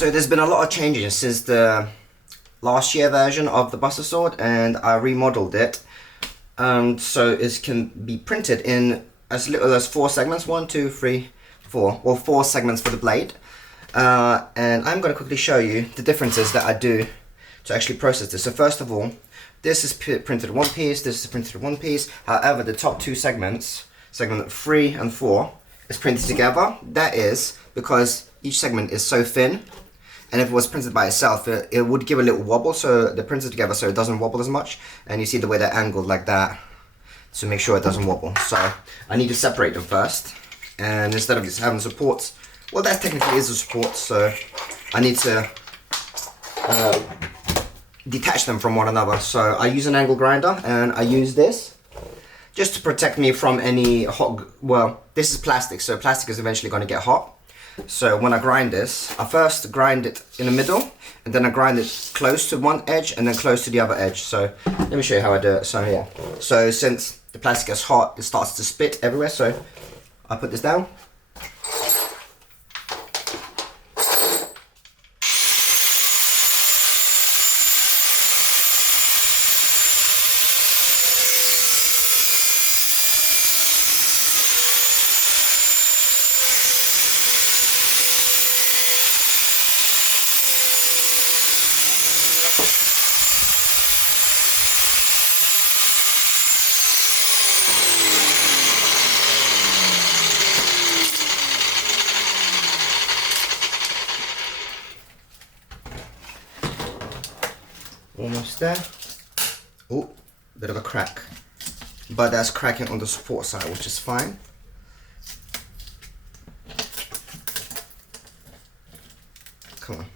So there's been a lot of changes since the last year version of the Buster sword, and I remodeled it. So it can be printed in as little as 4 segments. 1, 2, 3, 4. Well, 4 segments for the blade. And I'm going to quickly show you the differences that I do to actually process this. So first of all, this is printed in one piece, this is printed in one piece. However, the top 2 segments, segment 3 and 4, is printed together. That is because each segment is so thin, and if it was printed by itself, it would give a little wobble, so they're printed together so it doesn't wobble as much. And you see the way they're angled like that to make sure it doesn't wobble. So I need to separate them first, and instead of just having supports, well, that technically is a support, so I need to detach them from one another. So I use an angle grinder, and I use this just to protect me from any hot, well, this is plastic, so plastic is eventually going to get hot. So when I grind this, I first grind it in the middle, and then I grind it close to one edge and then close to the other edge. So let me show you how I do it. So yeah, so since the plastic gets hot, it starts to spit everywhere, so I put this down. Almost there. Oh, bit of a crack, but that's cracking on the support side, which is fine. Come on.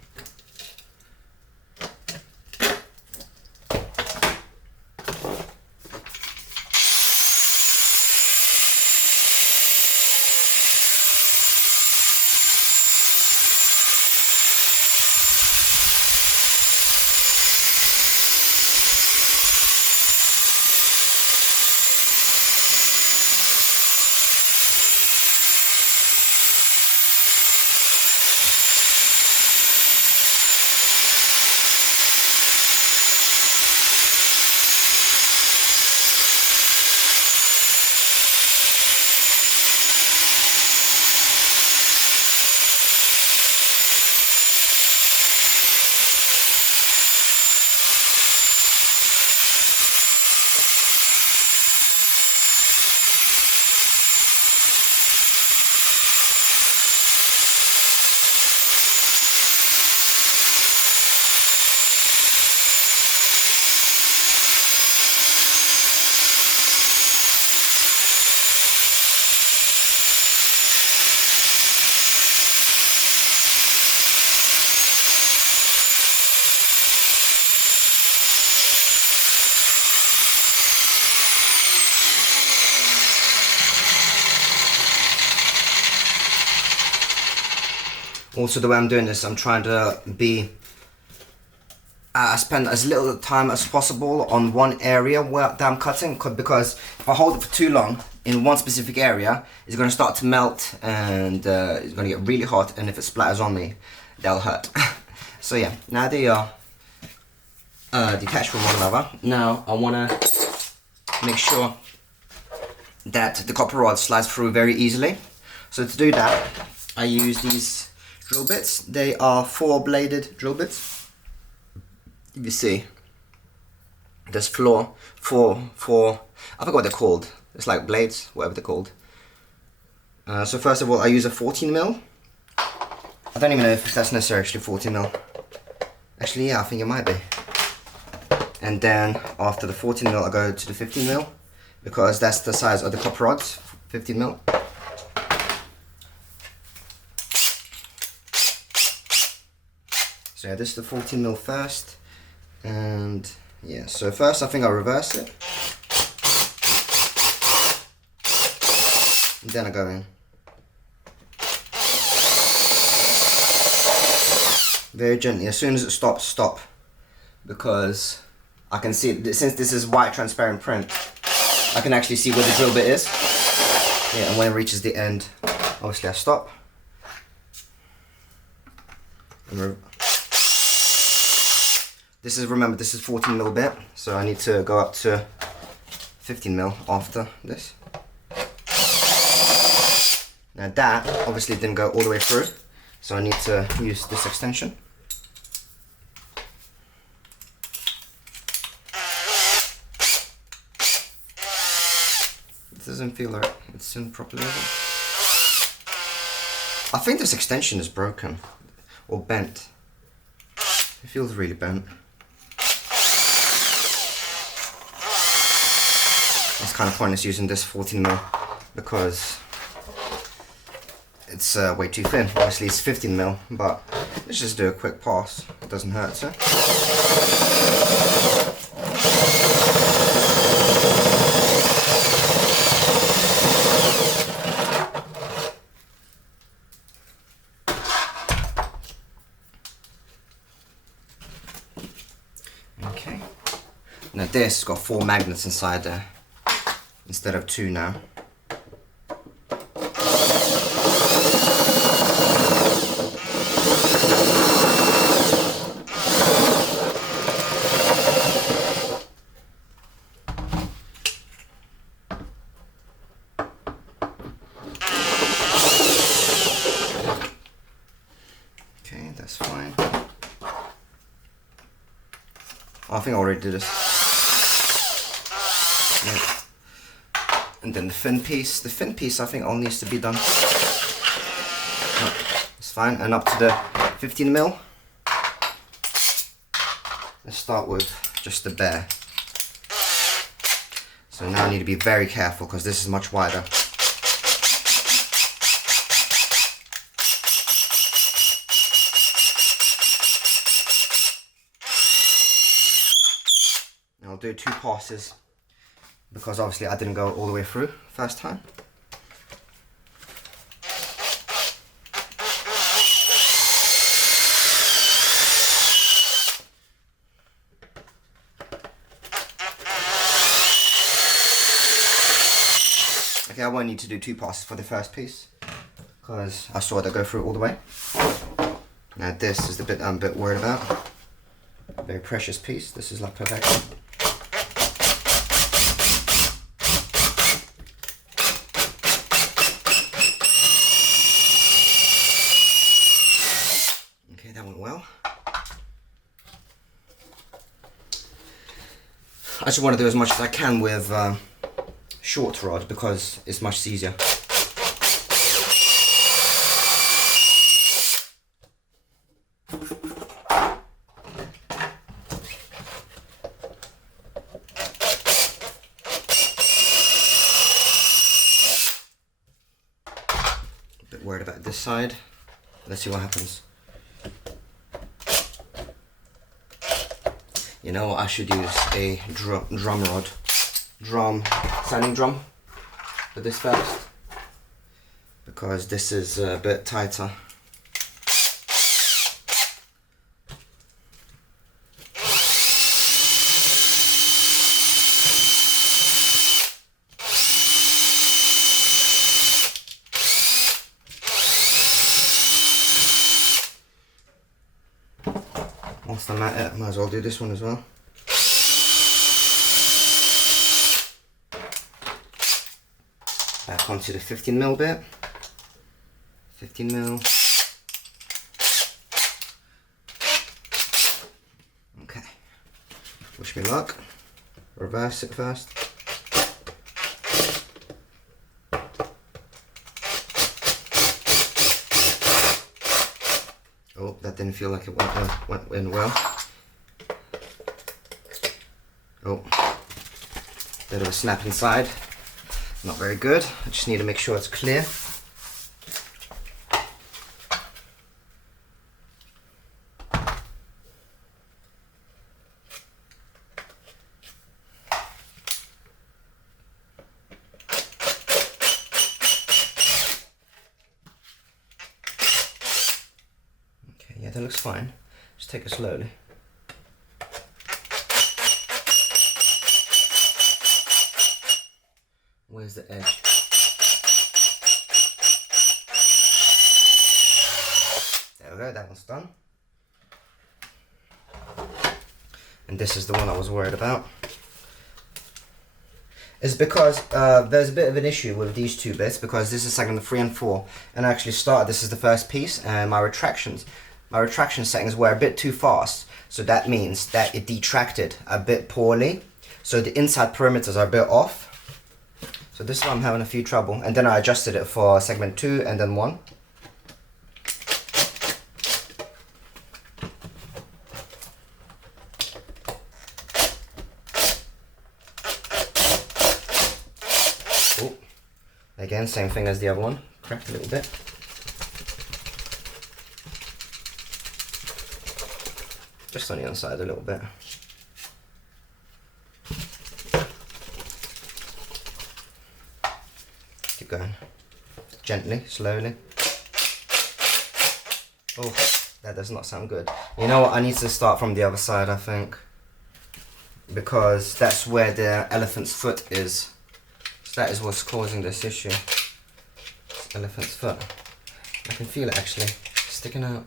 Also, the way I'm doing this, I'm trying to be, I spend as little time as possible on one area that I'm cutting, because if I hold it for too long in one specific area, it's going to start to melt, and it's going to get really hot, and if it splatters on me, that'll hurt. So yeah, now they are detached from one another. Now I want to make sure that the copper rod slides through very easily. So to do that, I use these drill bits. They are 4-bladed drill bits. You see, there's four, I forgot what they're called. It's like blades, whatever they're called. So first of all, I use a 14mm. I don't even know if that's necessarily actually 14mm. Actually, yeah, I think it might be. And then after the 14mm, I go to the 15mm, because that's the size of the copper rods, 15mm. So yeah, this is the 14mm first, and yeah, so first I think I'll reverse it, and then I go in. Very gently, as soon as it stops, stop, because I can see, since this is white transparent print, I can actually see where the drill bit is. Yeah, and when it reaches the end, obviously I stop. This is, remember, this is 14mm bit, so I need to go up to 15mm after this. Now that obviously didn't go all the way through, so I need to use this extension. It doesn't feel like it's in properly. I think this extension is broken or bent. It feels really bent. It's kind of pointless using this 14mm because it's way too thin. Obviously it's 15mm, but let's just do a quick pass. It doesn't hurt, so. Okay. Now this has got 4 magnets inside there instead of 2 now. Okay, that's fine. I think I already did this. Yeah. And then the fin piece. The fin piece I think all needs to be done. Oh, it's fine. And up to the 15mm. Let's start with just the bare. So now I need to be very careful because this is much wider. I'll do 2 passes because obviously I didn't go all the way through first time. Okay, I won't need to do 2 passes for the first piece because I saw it go through all the way. Now this is the bit I'm a bit worried about. A very precious piece. This is like perfection. Okay, that went well. I just want to do as much as I can with short rod because it's much easier. A bit worried about this side. Let's see what happens. You know what, I should use a drum rod. Sanding drum for this first. Because this is a bit tighter. Whilst I'm at it, might as well do this one as well. Back onto the 15mm bit. 15mm. Okay. Wish me luck. Reverse it first. Oh, that didn't feel like it went in well. Oh, bit of a snap inside. Not very good. I just need to make sure it's clear. Okay, yeah, that looks fine. Just take it slowly. Where's the edge? There we go, that one's done. and this is the one I was worried about. It's because there's a bit of an issue with these two bits, because this is segment 3 and 4, and I actually started, this is the first piece, and my retraction settings were a bit too fast, so that means that it detracted a bit poorly, so the inside perimeters are a bit off. So this is why I'm having a few trouble, and then I adjusted it for segment 2 and then 1. Again, same thing as the other one, cracked a little bit. Just on the inside a little bit. Keep going. Gently, slowly. Oh, that does not sound good. You know what, I need to start from the other side, I think. Because that's where the elephant's foot is. That is what's causing this issue. It's elephant's foot. I can feel it actually sticking out.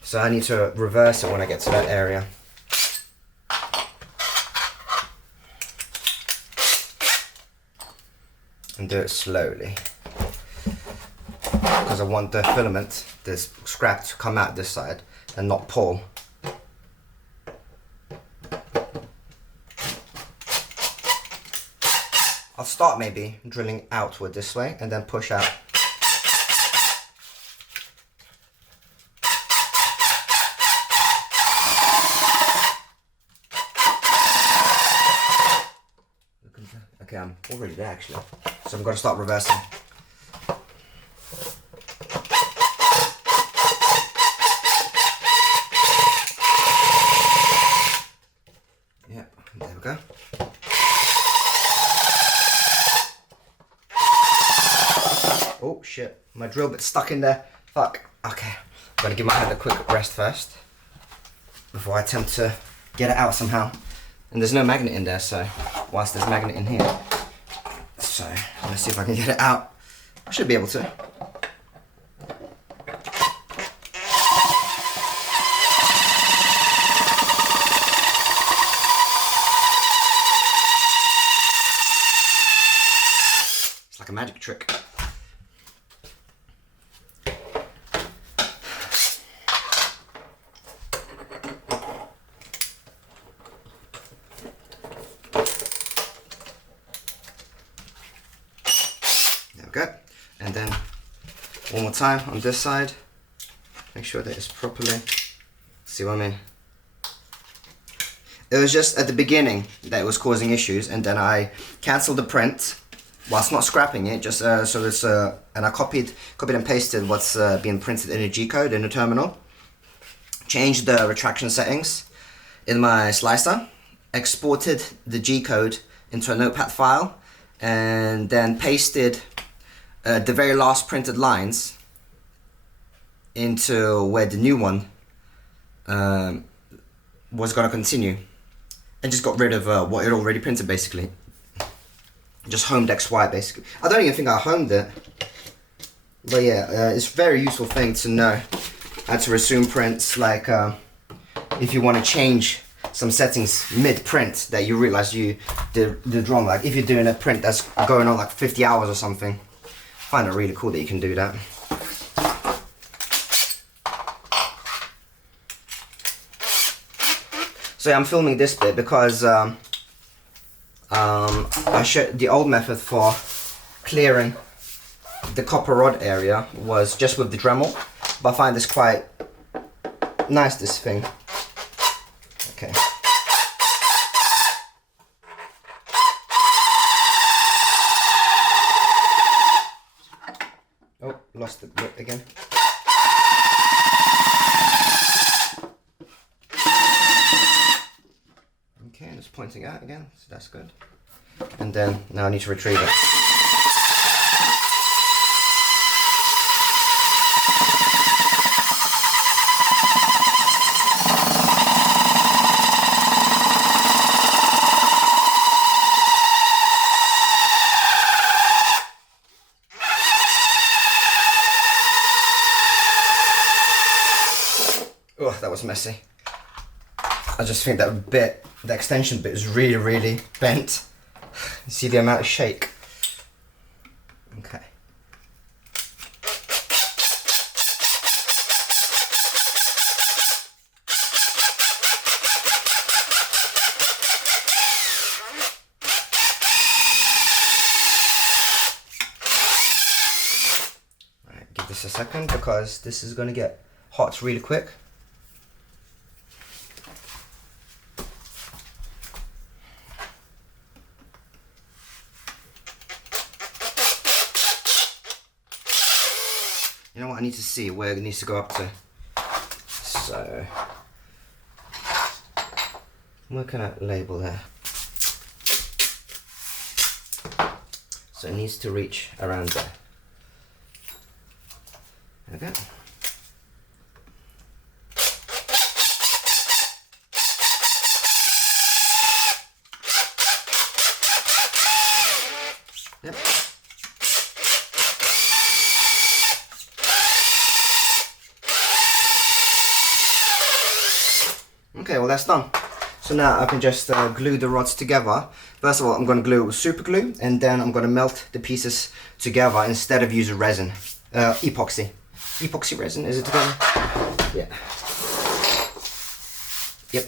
So I need to reverse it when I get to that area. And do it slowly. Because I want the filament, this scrap, to come out this side and not pull. I'll start maybe drilling outward this way and then push out. Okay, I'm already there actually. So I'm going to start reversing. Yep, there we go. Oh shit, my drill bit's stuck in there. Fuck. Okay, gotta give my hand a quick rest first before I attempt to get it out somehow. And there's no magnet in there, so whilst there's magnet in here. So let's see if I can get it out. I should be able to. It's like a magic trick. Go. And then one more time on this side, make sure that it's properly, see what I mean. It was just at the beginning that it was causing issues, and then I cancelled the print whilst not scrapping it, just so it's and I copied and pasted what's being printed in a G-code in the terminal, changed the retraction settings in my slicer, exported the G-code into a notepad file, and then pasted the very last printed lines into where the new one was going to continue, and just got rid of what it already printed basically. Just homed XY basically. I don't even think I homed it, but yeah, it's a very useful thing to know how to resume prints, like if you want to change some settings mid-print that you realize you did wrong, like if you're doing a print that's going on like 50 hours or something. I find it really cool that you can do that. So yeah, I'm filming this bit because I showed the old method for clearing the copper rod area was just with the Dremel, but I find this quite nice, this thing. Okay. Oh, lost the grip again. Okay, it's pointing out again, so that's good. And then, now I need to retrieve it. Oh, that was messy. I just think that bit, the extension bit, is really, really bent. You see the amount of shake? Okay. Alright, give this a second because this is going to get hot really quick. You know what, I need to see where it needs to go up to. So, I'm looking at label there. So it needs to reach around there. Okay. Yep. Okay, well that's done. So now I can just glue the rods together. First of all, I'm going to glue it with super glue, and then I'm going to melt the pieces together instead of using resin. Epoxy. Epoxy resin, is it together? Yeah.